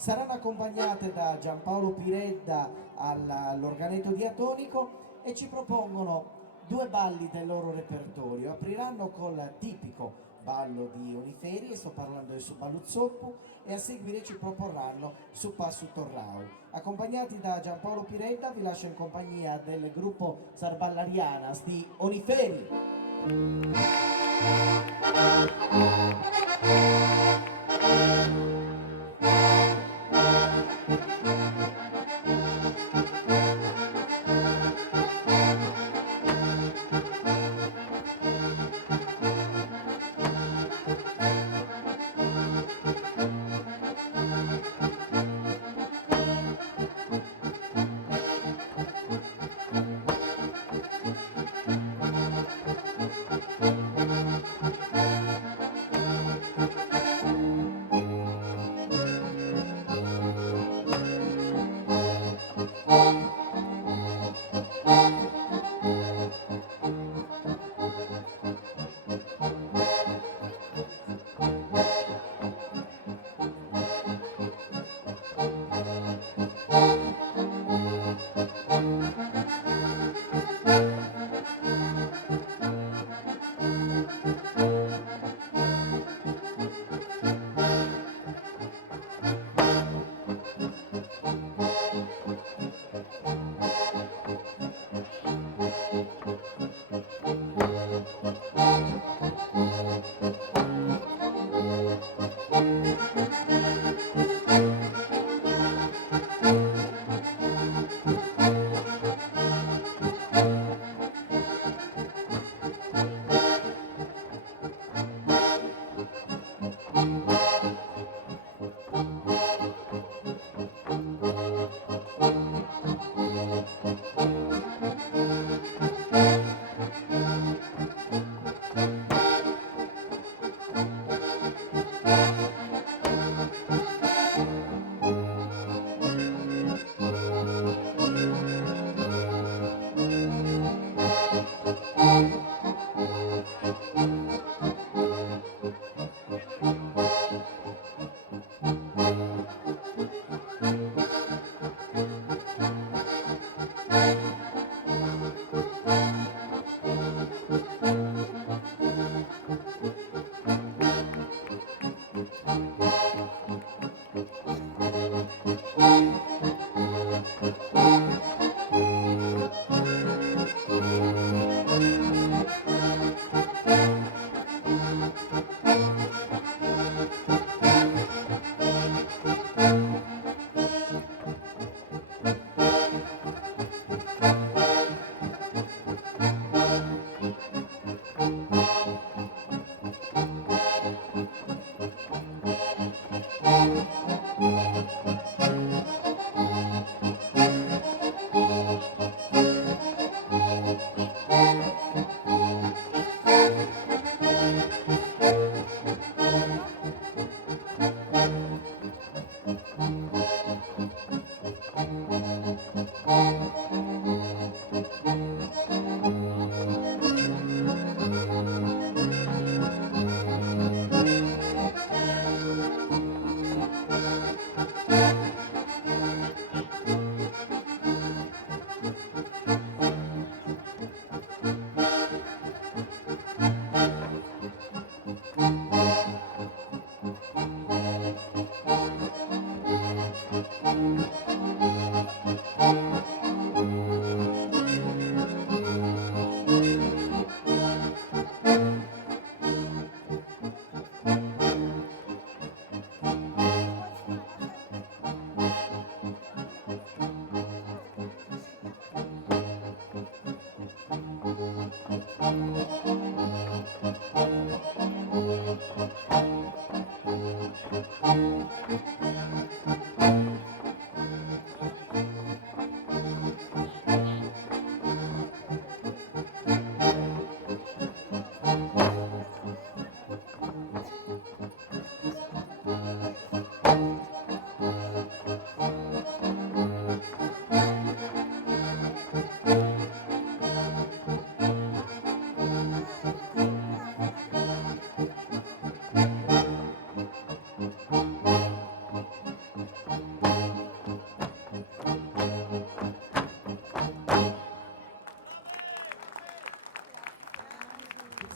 Saranno accompagnate da Giampaolo Piredda all'organetto diatonico e ci propongono due balli del loro repertorio. Apriranno col tipico ballo di Oniferi, e sto parlando del ballo zoppo, e a seguire ci proporranno su Passu Torrau. Accompagnati da Giampaolo Piredda vi lascio in compagnia del gruppo Sarballarianas di Oniferi.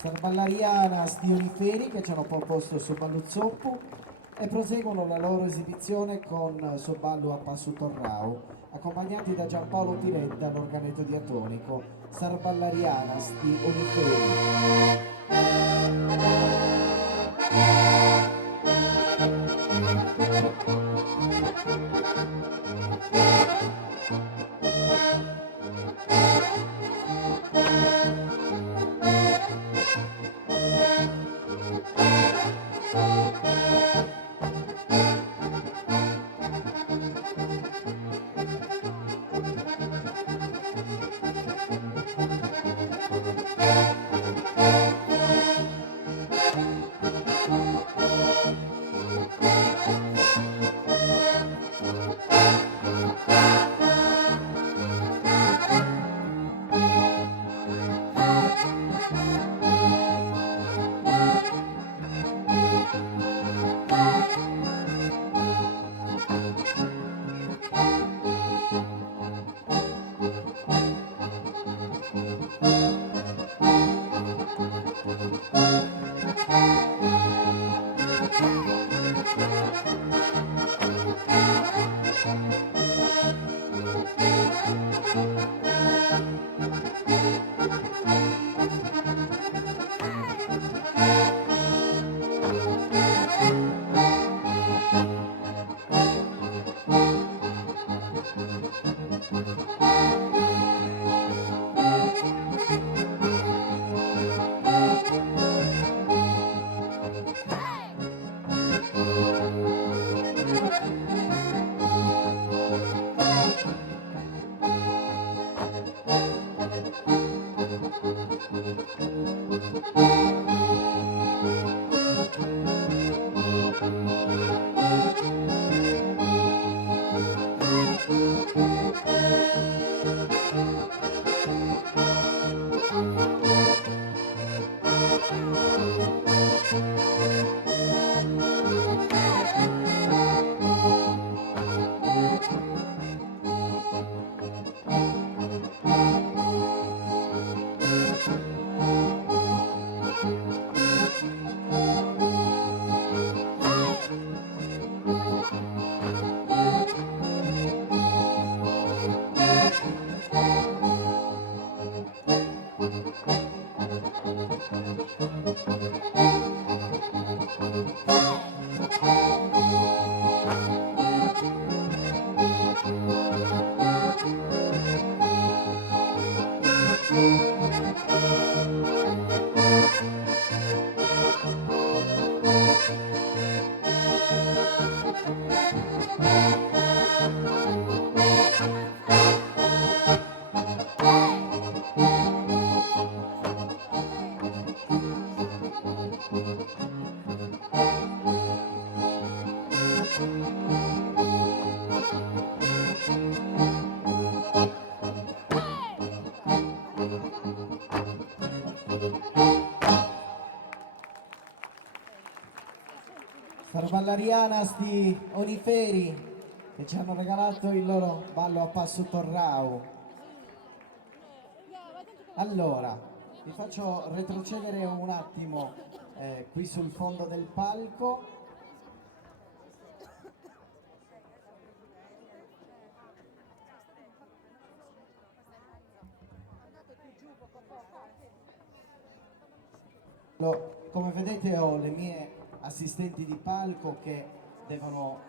Sarballariana Stioniferi che ci hanno proposto sul ballo zoppo e proseguono la loro esibizione con sul ballo a Passo Torrao, accompagnati da Giampaolo Piretta all'organetto diatonico. Sarballariana Stioniferi. Sarballariana sti Oniferi che ci hanno regalato il loro ballo a Passo Torrao. Allora, vi faccio retrocedere un attimo qui sul fondo del palco. Come vedete ho le mie assistenti di palco che devono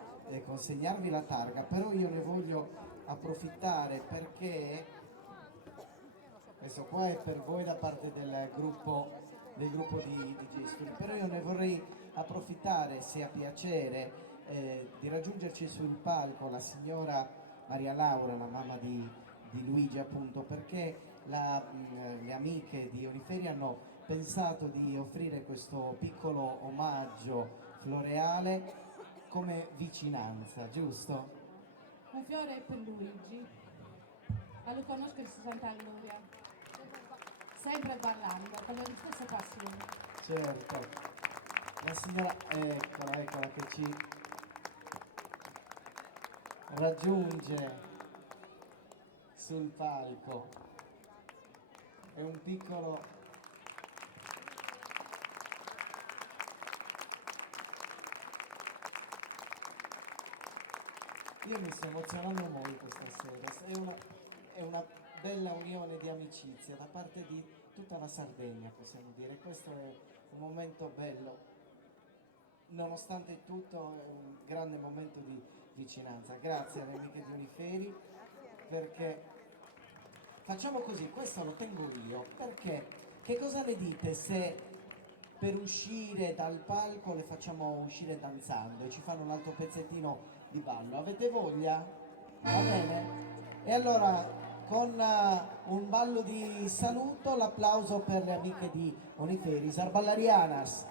consegnarvi la targa, però io ne voglio approfittare perché questo qua è per voi da parte del gruppo di Gesturi, però io ne vorrei approfittare, se ha piacere, di raggiungerci sul palco la signora Maria Laura, la mamma di Luigi appunto, perché le amiche di Oniferi hanno pensato di offrire questo piccolo omaggio floreale come vicinanza, giusto? Un fiore per Luigi, ma lo conosco il 60 Gloria, sempre ballando, con la stessa passione. Certo, la signora, eccola che ci raggiunge sul palco, è un piccolo Io mi sto emozionando molto stasera, è una bella unione di amicizia da parte di tutta la Sardegna, possiamo dire. Questo è un momento bello, nonostante tutto è un grande momento di vicinanza. Grazie alle amiche di Uniferi, perché facciamo così, questo lo tengo io, perché che cosa ne dite se per uscire dal palco le facciamo uscire danzando e ci fanno un altro pezzettino di ballo? Avete voglia? Va bene? E allora con un ballo di saluto, l'applauso per le amiche di Uniferi, Sarballarianas.